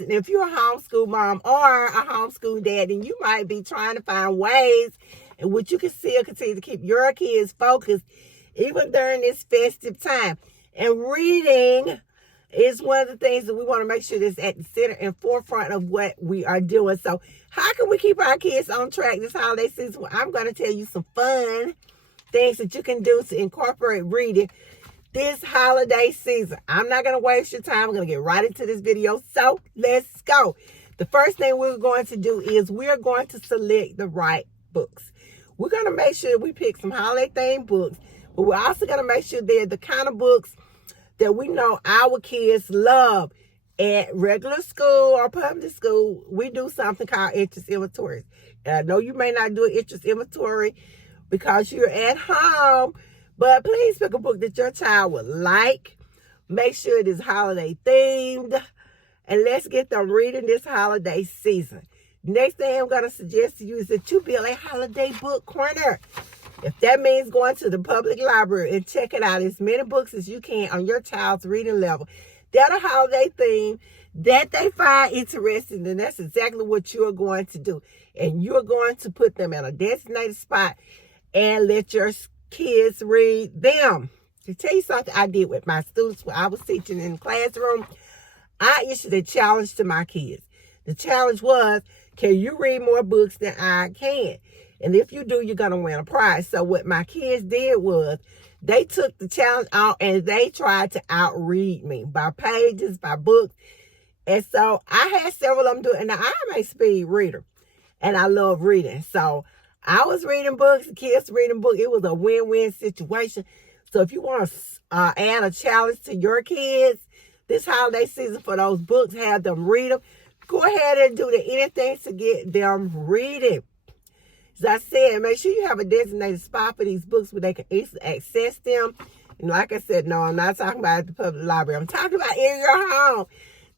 If you're a homeschool mom or a homeschool dad, then you might be trying to find ways in which you can still continue to keep your kids focused even during this festive time. And reading is one of the things that we want to make sure that's at the center and forefront of what we are doing. So how can we keep our kids on track this holiday season? Well, I'm going to tell you some fun things that you can do to incorporate reading this holiday season. I'm not going to waste your time. I'm going to get right into this video. So let's go. The first thing we're going to do is we're going to select the right books. We're going to make sure that we pick some holiday themed books, but we're also going to make sure they're the kind of books that we know our kids love. At regular school or public school, we do something called interest inventories. And I know you may not do an interest inventory because you're at home, but please pick a book that your child would like. Make sure it is holiday themed. And let's get them reading this holiday season. Next thing I'm going to suggest to you is that you build a holiday book corner. If that means going to the public library and checking out as many books as you can on your child's reading level that are holiday themed, that they find interesting, then that's exactly what you're going to do. And you're going to put them in a designated spot and let your kids read them. To tell you something I did with my students when I was teaching in the classroom, I issued a challenge to my kids. The challenge was, can you read more books than I can? And if you do, you're going to win a prize. So what my kids did was they took the challenge out and they tried to outread me by pages, by books. And so I had several of them do it. And now I'm a speed reader and I love reading. So I was reading books, the kids reading books. It was a win-win situation. So if you want to add a challenge to your kids this holiday season for those books, have them read them, go ahead and do the anything to get them reading. As I said, make sure you have a designated spot for these books where they can easily access them. And like I said, no, I'm not talking about at the public library. I'm talking about in your home.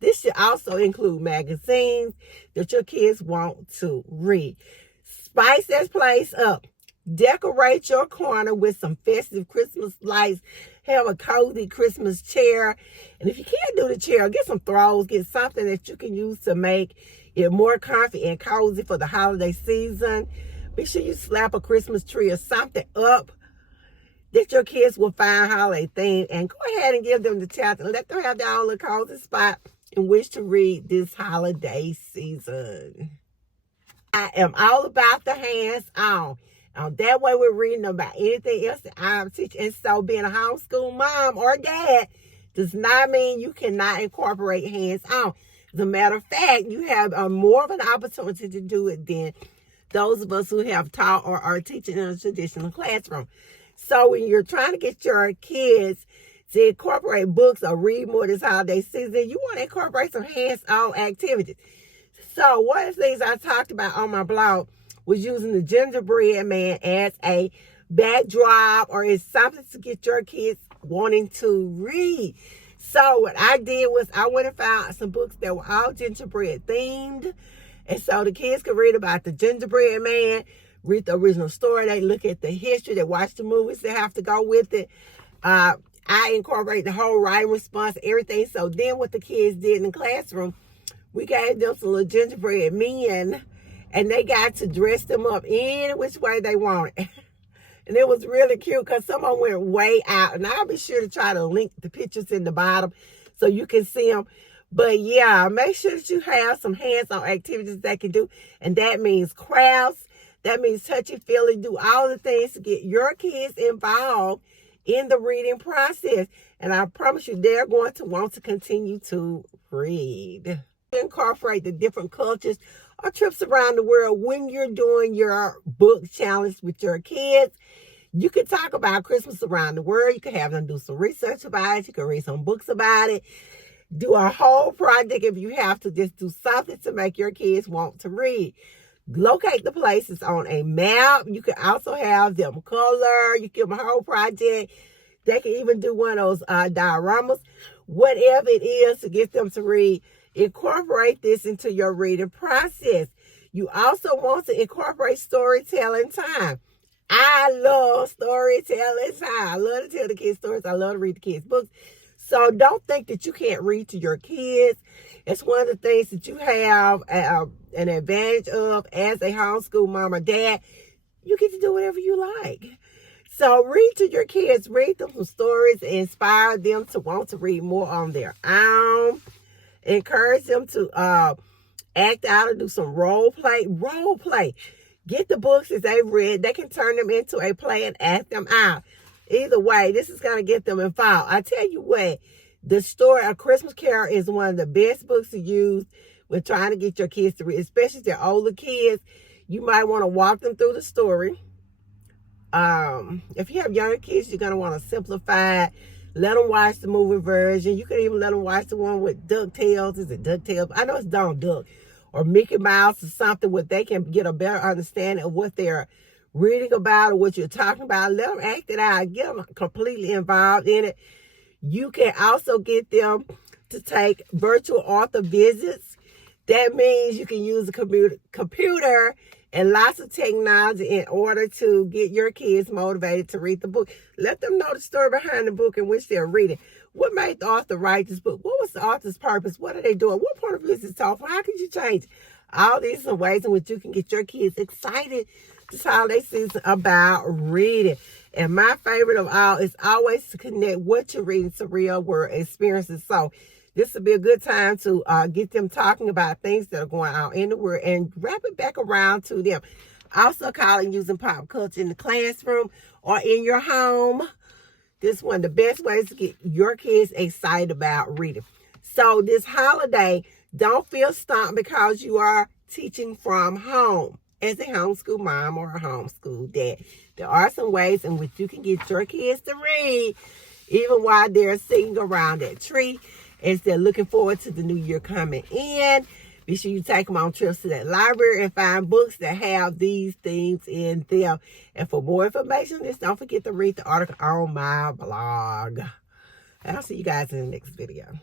This should also include magazines that your kids want to read. Spice this place up. Decorate your corner with some festive Christmas lights. Have a cozy Christmas chair. And if you can't do the chair, get some throws. Get something that you can use to make it more comfy and cozy for the holiday season. Be sure you slap a Christmas tree or something up that your kids will find holiday themed. And go ahead and give them the chance and let them have their own little cozy spot in which to read this holiday season. I am all about the hands-on. That way we're reading about anything else that I'm teaching. And so being a homeschool mom or dad does not mean you cannot incorporate hands-on. As a matter of fact, you have more of an opportunity to do it than those of us who have taught or are teaching in a traditional classroom. So when you're trying to get your kids to incorporate books or read more this holiday season, you want to incorporate some hands-on activities. So one of the things I talked about on my blog was using the gingerbread man as a backdrop or as something to get your kids wanting to read. So what I did was I went and found some books that were all gingerbread themed. And so the kids could read about the gingerbread man, read the original story. They look at the history. They watch the movies that have to go with it. I incorporate the whole writing response, everything. So then what the kids did in the classroom, we gave them some little gingerbread men, and they got to dress them up any which way they wanted. And it was really cute because some of them went way out. And I'll be sure to try to link the pictures in the bottom so you can see them. But yeah, make sure that you have some hands-on activities they can do. And that means crafts. That means touchy-feely. Do all the things to get your kids involved in the reading process. And I promise you, they're going to want to continue to read. Incorporate the different cultures or trips around the world when you're doing your book challenge with your kids. You can talk about Christmas around the world. You can have them do some research about it. You can read some books about it. Do a whole project if you have to. Just do something to make your kids want to read. Locate the places on a map. You can also have them color. You give them a whole project. They can even do one of those dioramas. Whatever it is to get them to read, incorporate this into your reading process. You also want to incorporate storytelling time. I love storytelling time. I love to tell the kids stories. I love to read the kids books. So don't think that you can't read to your kids. It's one of the things that you have an advantage of as a homeschool mom or dad. You get to do whatever you like. So read to your kids, read them some stories, inspire them to want to read more on their own. Encourage them to act out and do some role play. Role play. Get the books that they've read. They can turn them into a play and act them out. Either way, this is going to get them involved. I tell you what, the story A Christmas Carol is one of the best books to use when trying to get your kids to read, especially if they're older kids. You might want to walk them through the story. If you have younger kids, you're going to want to simplify it. Let them watch the movie version. You can even let them watch the one with DuckTales. Is it DuckTales? I know it's Donald Duck or Mickey Mouse or something where they can get a better understanding of what they're reading about or what you're talking about. Let them act it out. Get them completely involved in it. You can also get them to take virtual author visits. That means you can use a computer and lots of technology in order to get your kids motivated to read the book. Let them know the story behind the book in which they're reading. What made the author write this book? What was the author's purpose? What are they doing? What point of view is it taught for? How can you change? All these are ways in which you can get your kids excited this holiday season about reading. And my favorite of all is always to connect what you're reading to real world experiences. So this would be a good time to get them talking about things that are going on in the world and wrap it back around to them. Also calling using pop culture in the classroom or in your home. This is one of the best ways to get your kids excited about reading. So this holiday, don't feel stumped because you are teaching from home. As a homeschool mom or a homeschool dad, there are some ways in which you can get your kids to read even while they're sitting around that tree as they're looking forward to the new year coming in. Be sure you take them on trips to that library and find books that have these themes in them. And for more information on this, don't forget to read the article on my blog. And I'll see you guys in the next video.